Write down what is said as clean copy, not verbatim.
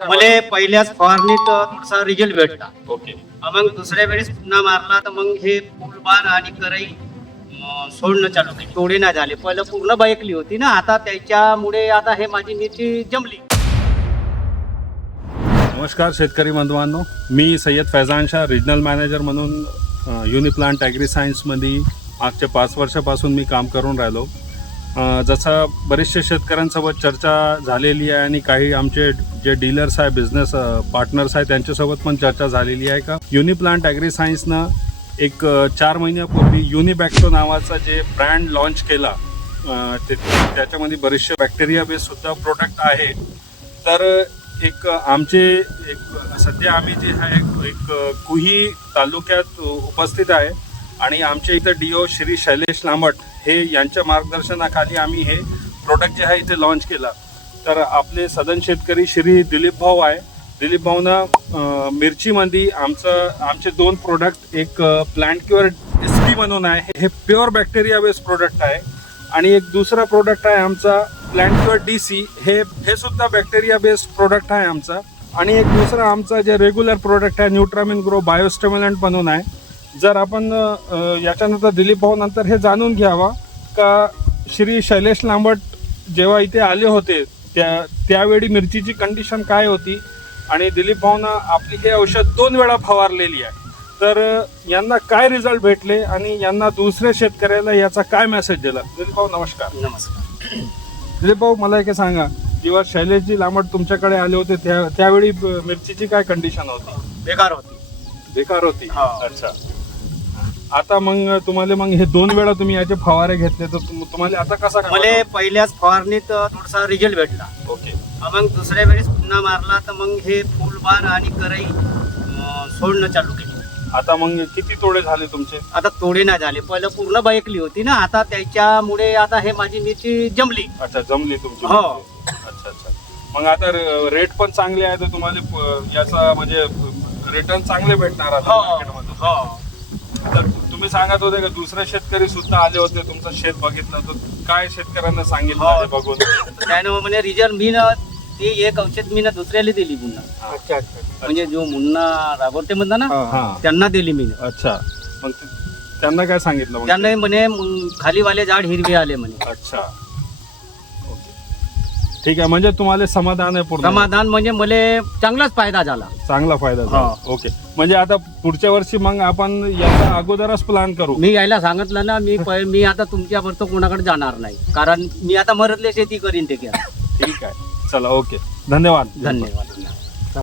मला पहिल्याच फवारणीत थोडासा रिझल्ट भेटला. ओके. मग दुसऱ्या वेळेस पुन्हा मारला तर मग हे फुलबार आणि करई सोडणं चालू केली. तोडे नाही झाले. पहिलं पूर्ण बायकली होती ना, आता त्याच्यामुळे आता हे माझी मिरची जमली. नमस्कार शेतकरी बांधवांनो, मी सय्यद फैजान शाह, रिजनल मॅनेजर म्हणून युनिप्लांट ॲग्री सायन्समध्ये मागच्या 5 वर्षापासून मी काम करून राहिलो. जसं बरेचशे शेतकऱ्यांसोबत चर्चा झालेली आहे आणि काही आमचे जे डीलर्स आहे, बिझनेस पार्टनर्स आहे, त्यांच्यासोबत पण चर्चा झालेली आहे का युनिप्लांट ॲग्री सायन्सनं एक 4 महिन्यापूर्वी युनिबॅक्टो नावाचा जे ब्रँड लॉन्च केला, त्याच्यामध्ये बरेचसे बॅक्टेरिया बेससुद्धा प्रोडक्ट आहे. तर सध्या आम्ही जे आहे एक कुही तालुक्यात उपस्थित आहे आणि आमच्या इथं DO श्री शैलेश लांबट हे यांच्या मार्गदर्शनाखाली आम्ही हे प्रोडक्ट जे आहे इथे लॉन्च केला. तर आपले सदन शेतकरी श्री दिलीप भाऊ आहे. दिलीप भाऊनं मिरचीमध्ये आमचे 2 प्रोडक्ट, एक प्लांट क्युअर SP म्हणून आहे, हे प्युअर बॅक्टेरिया बेस्ड प्रोडक्ट आहे, आणि एक दुसरा प्रोडक्ट आहे आमचा प्लांट क्युअर DC, हे सुद्धा बॅक्टेरिया बेस्ड प्रोडक्ट आहे आमचा. आणि एक दुसरा आमचा जे रेग्युलर प्रोडक्ट आहे न्यूट्रामिन ग्रो बायोस्टिम्युलंट म्हणून आहे. जर आपण याच्यानंतर दिलीप भाऊ नंतर हे जाणून घ्यावा का श्री शैलेश लांबट जेव्हा इथे आले होते त्यावेळी मिरचीची कंडिशन काय होती, आणि दिलीप भाऊनं आपली हे औषध 2 वेळा फवारलेली आहे. तर यांना काय रिझल्ट भेटले आणि यांना दुसऱ्या शेतकऱ्याला याचा काय मेसेज दिला? दिलीप भाऊ नमस्कार. नमस्कार. दिलीप भाऊ, मला एक सांगा, जेव्हा शैलेशजी लांबट तुमच्याकडे आले होते त्यावेळी मिरचीची काय कंडिशन होती? बेकार होती. बेकार होती. हा. अच्छा. आता मग तुम्हाला हे 2 वेळा तुम्ही याचे फवारे घेतले, तर तुम्हाला आता कसा मला पहिल्याच फवारणीत थोडासा रिझल्ट भेटला. ओके. मग दुसऱ्या वेळेस पुन्हा मारला तर मग हे फुलबार आणि करई सोडणं चालू केली. आता मग किती तोडे झाले तुमचे? आता तोडे नाही झाले. पहिलं पूर्ण बायकली होती ना, आता त्याच्यामुळे आता हे माझी मिरची जमली. अच्छा, जमली तुमची. हो. अच्छा अच्छा. मग आता रेट पण चांगले आहे, तर तुम्हाला याचा म्हणजे रिटर्न चांगले भेटणार आता मार्केटमध्ये. हो. तर तुम्ही सांगत होते का दुसरे शेतकरी सुद्धा आले होते, तुमचं शेत बघितलं, तर काय शेतकऱ्यांना सांगितलं हे बघून? त्यानं म्हणजे रिझल्ट मी ना ती एक औषध मी ना दुसऱ्याला दिली पुन्हा. अच्छा अच्छा. म्हणजे जो मुन्ना राबवते म्हणता ना, हा. त्यांना दिली मी. अच्छा. मग त्यांना काय सांगितलं मग? त्यांना म्हणे खालीवाले झाड हिरवे आले म्हणे. अच्छा. ओके. ठीक आहे, म्हणजे तुम्हाला समाधान आहे पूर्ण? समाधान म्हणजे मला चांगलाच फायदा झाला. चांगला फायदा झाला. ओके. म्हणजे आता पुढच्या वर्षी मग आपण याचा अगोदरच प्लॅन करू. मी यायला सांगितलं ना, मी आता तुमच्यावर कोणाकडे जाणार नाही, कारण मी आता मरतले शेती करीन ते. ठीक आहे, चला, ओके, धन्यवाद. धन्यवाद.